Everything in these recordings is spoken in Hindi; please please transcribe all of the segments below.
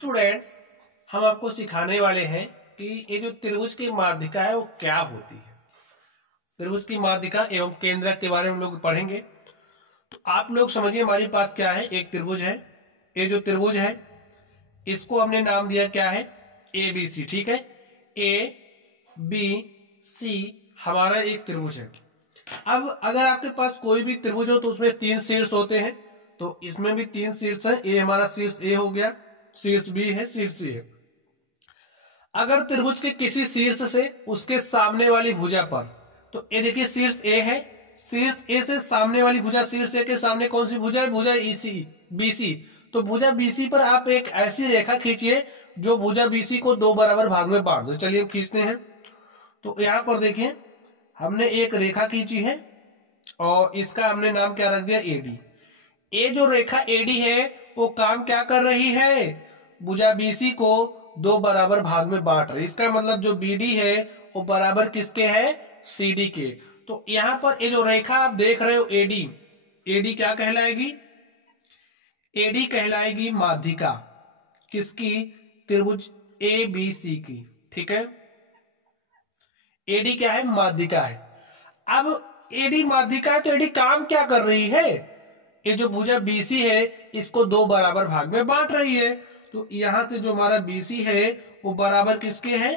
स्टूडेंट्स, हम आपको सिखाने वाले हैं कि ये जो त्रिभुज की माध्यिका है वो क्या होती है। त्रिभुज की माध्यिका एवं केंद्रक के बारे में हम लोग पढ़ेंगे। तो आप लोग समझिए हमारे पास क्या है, एक त्रिभुज है। ये जो त्रिभुज है इसको हमने नाम दिया क्या है, ए बी सी। ठीक है, ए बी सी हमारा एक त्रिभुज है। अब अगर आपके पास कोई भी त्रिभुज हो तो उसमें तीन शीर्ष होते हैं, तो इसमें भी तीन शीर्ष है। ए हमारा शीर्ष ए हो गया, शीर्ष बी है, शीर्ष सी है। अगर त्रिभुज के किसी शीर्ष से उसके सामने वाली भुजा पर, तो ये देखिए शीर्ष ए है, शीर्ष ए से सामने वाली भुजा, शीर्ष ए के सामने कौन सी भुजा है, भुजा ईसी बीसी। तो भुजा बीसी पर आप एक ऐसी रेखा खींचिए जो भुजा बीसी को दो बराबर भाग में बांट दो। चलिए हम खींचते हैं। तो यहां पर देखिए हमने एक रेखा खींची है और इसका हमने नाम क्या रख दिया, एडी। ये जो रेखा एडी है वो काम क्या कर रही है, भुजा बीसी को दो बराबर भाग में बांट रही। इसका मतलब जो बीडी है वो बराबर किसके है, सीडी के। तो यहां पर ये जो रेखा आप देख रहे हो एडी, एडी क्या कहलाएगी, एडी कहलाएगी माध्यिका किसकी, त्रिभुज ए बी सी की। ठीक है, एडी क्या है, माध्यिका है। अब एडी माध्यिका है तो एडी काम क्या कर रही है, ये जो भुजा बीसी है इसको दो बराबर भाग में बांट रही है। तो यहां से जो हमारा बीसी है वो बराबर किसके है,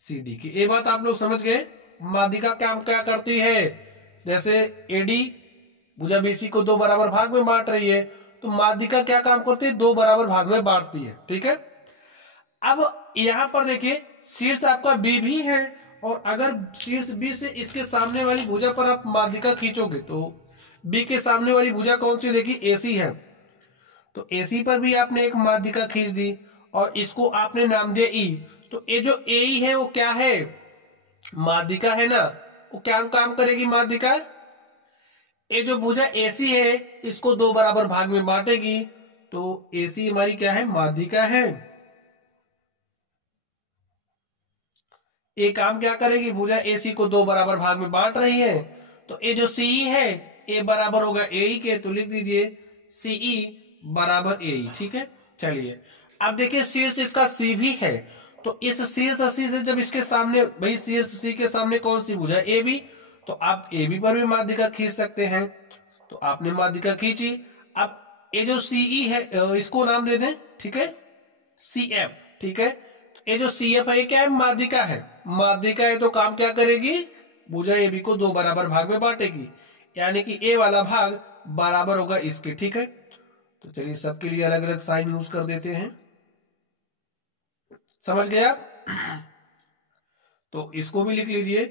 सीडी के। ये बात आप लोग समझ गए। माध्यिका क्या क्या करती है, जैसे एडी भुजा बीसी को दो बराबर भाग में बांट रही है, तो माध्यिका क्या काम करती है, दो बराबर भाग में बांटती है। ठीक है, अब यहां पर देखिए शीर्ष आपका बी भी है, और अगर शीर्ष बी से इसके सामने वाली भुजा पर आप माध्यिका खींचोगे तो बी के सामने वाली भुजा कौन सी, देखिए एसी है। तो एसी पर भी आपने एक माध्यिका खींच दी और इसको आपने नाम दिया ई। तो ये जो ए है वो क्या है, माध्यिका है ना। वो क्या काम करेगी माध्यिका, ये जो भुजा एसी है इसको दो बराबर भाग में बांटेगी। तो एसी हमारी क्या है, माध्यिका है। ये काम क्या करेगी, भुजा एसी को दो बराबर भाग में बांट रही है। तो ये जो सीई है ए बराबर होगा ए के, तो लिख दीजिए सीई बराबर ए। ठीक है, चलिए अब देखिए शीर्ष इसका सी भी है। तो इस शीर्ष सी से जब इसके सामने, भाई शीर्ष सी के सामने कौन सी भुजा, ए बी, तो आप ए बी पर भी माध्यिका खींच सकते हैं। तो आपने माध्यिका खींची। अब ये जो सीई है इसको नाम दे दें, ठीक है, सी एफ। ठीक है, ये जो सी एफ है क्या है, माध्यिका है। माध्यिका है तो काम क्या करेगी, भुजा ए बी को दो बराबर भाग में बांटेगी, यानी कि ए वाला भाग बराबर होगा इसके। ठीक है, तो चलिए सबके लिए अलग अलग साइन यूज कर देते हैं। समझ गए आप। तो इसको भी लिख लीजिए,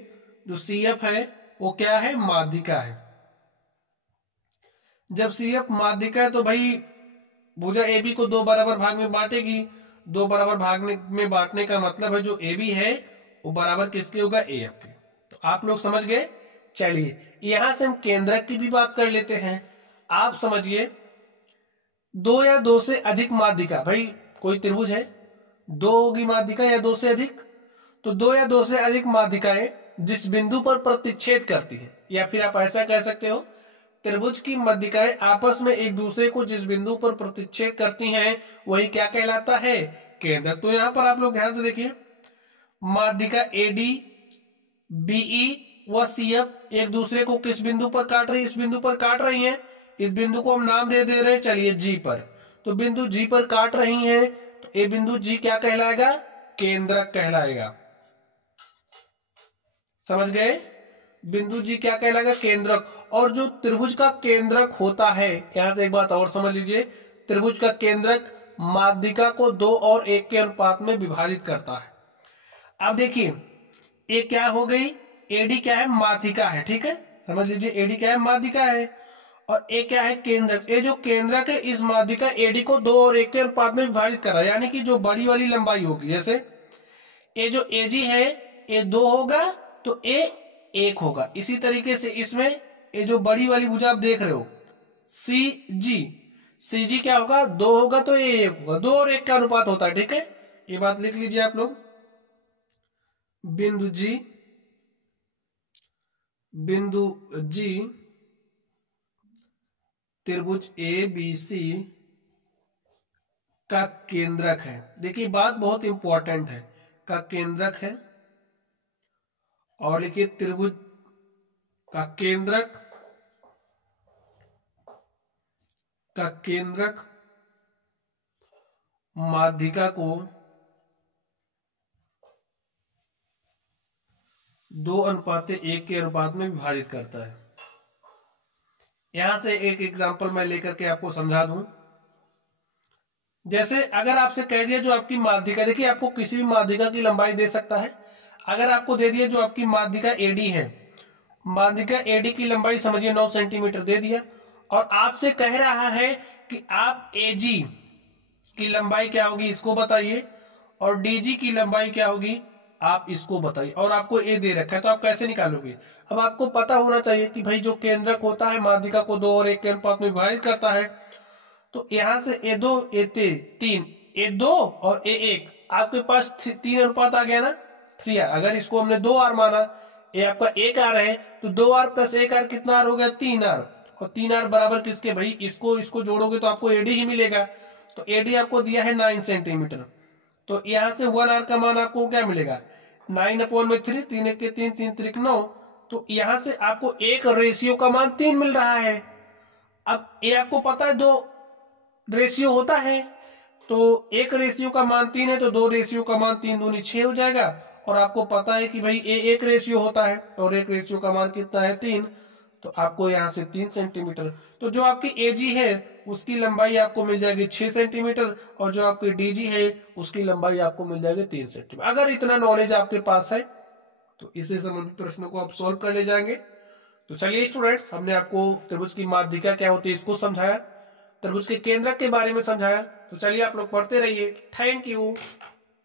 जो सी एफ है वो क्या है, माध्यिका है। जब सी एफ माध्यिका है तो भाई भुजा ए बी को दो बराबर भाग में बांटेगी। दो बराबर भाग में बांटने का मतलब है जो ए बी है वो बराबर किसके होगा, ए एफ के। तो आप लोग समझ गए। चलिए यहां से हम केंद्रक की भी बात कर लेते हैं। आप समझिए, दो या दो से अधिक माध्यिका, भाई कोई त्रिभुज है, दो होगी माध्यिका या दो से अधिक। तो दो या दो से अधिक माध्यिकाएं जिस बिंदु पर प्रतिच्छेद करती है, या फिर आप ऐसा कह सकते हो त्रिभुज की माध्यिकाएं आपस में एक दूसरे को जिस बिंदु पर प्रतिच्छेद करती हैं वही क्या कहलाता है, केंद्रक। तो यहां पर आप लोग ध्यान से देखिए, माध्यिका एडी बीई व सीएफ एक दूसरे को किस बिंदु पर काट रही है, इस बिंदु पर काट रही हैं। इस बिंदु को हम नाम दे रहे हैं, चलिए जी पर। तो बिंदु जी पर काट रही हैं, तो ये बिंदु जी क्या कहलाएगा, केंद्रक कहलाएगा। समझ गए, बिंदु जी क्या कहलाएगा, केंद्रक। और जो त्रिभुज का केंद्रक होता है, यहां से एक बात और समझ लीजिए, त्रिभुज का केंद्रक माध्यिका को दो और एक के अनुपात में विभाजित करता है। अब देखिए ये क्या हो गई, एडी क्या है, माध्यिका है। ठीक है, समझ लीजिए एडी क्या है, माध्यिका है। और ए क्या है, केंद्रक। ये जो केंद्रक है इस माध्यिका एडी को दो और एक के अनुपात में विभाजित कर रहा है, यानी कि जो बड़ी वाली लंबाई होगी, जैसे ये जो एजी है ये दो होगा तो ए एक होगा। इसी तरीके से इसमें ये जो बड़ी वाली भुजा आप देख रहे हो सी जी, सी जी क्या होगा, दो होगा तो ये एक होगा। दो और एक का अनुपात होता है। ठीक है, ये बात लिख लीजिए आप लोग। बिंदु जी, बिंदु जी त्रिभुज ए बी सी का केंद्रक है। देखिए बात बहुत इंपॉर्टेंट है, का केंद्रक है। और लिखिए त्रिभुज का केंद्रक, का केंद्रक माध्यिका को 2:1 के अनुपात में विभाजित करता है। यहां से एक एग्जांपल मैं लेकर के आपको समझा दूं। जैसे अगर आपसे कह दिया जो आपकी माध्यिका, देखिए आपको किसी भी माध्यिका की लंबाई दे सकता है। अगर आपको दे दिया जो आपकी माध्यिका एडी है, माध्यिका एडी की लंबाई समझिए 9 सेंटीमीटर दे दिया, और आपसे कह रहा है कि आप एजी की लंबाई क्या होगी इसको बताइए, और डीजी की लंबाई क्या होगी आप इसको बताइए, और आपको ए दे रखा है, तो आप कैसे निकालोगे। अब आपको पता होना चाहिए कि भाई जो केंद्रक होता है माध्यिका को 2:1 के अनुपात में विभाजित करता है, तो यहां से A2 A3 A2 और A1 आपके पास 3 अनुपात आ गया ना, 3R। अगर इसको हमने 2R माना, ये आपका 1R है, तो 2R + 1R कितना R हो गया 3R, और 3R बराबर किसके भाई, इसको जोड़ोगे तो आपको AD ही मिलेगा। तो AD आपको दिया है 9 सेंटीमीटर, तो यहां से 1R का मान आपको क्या मिलेगा 9/3, 3 1 के 3, 3 3 9। तो यहां से आपको एक रेशियो का मान 3 मिल रहा है। अब ये आपको पता है 2 रेशियो होता है, तो एक रेशियो का मान 3 है, तो 2 रेशियो का मान 3 दूनी 6 हो जाएगा। और आपको पता है कि भाई एक रेशियो होता है और एक रेशियो का मान कितना है 3, तो आपको यहां से 3 सेंटीमीटर। तो जो आपकी एजी है उसकी लंबाई आपको मिल जाएगी 6 सेंटीमीटर, और जो आपकी डीजी है उसकी लंबाई आपको मिल जाएगी 3 सेंटीमीटर। अगर इतना नॉलेज आपके पास है तो इससे संबंधित प्रश्नों को आप सोल्व कर ले जाएंगे। तो चलिए स्टूडेंट्स, हमने आपको त्रिभुज की माध्यिका क्या होती है इसको समझाया, त्रिभुज के केंद्रक के बारे में समझाया। तो चलिए आप लोग पढ़ते रहिए। Thank you.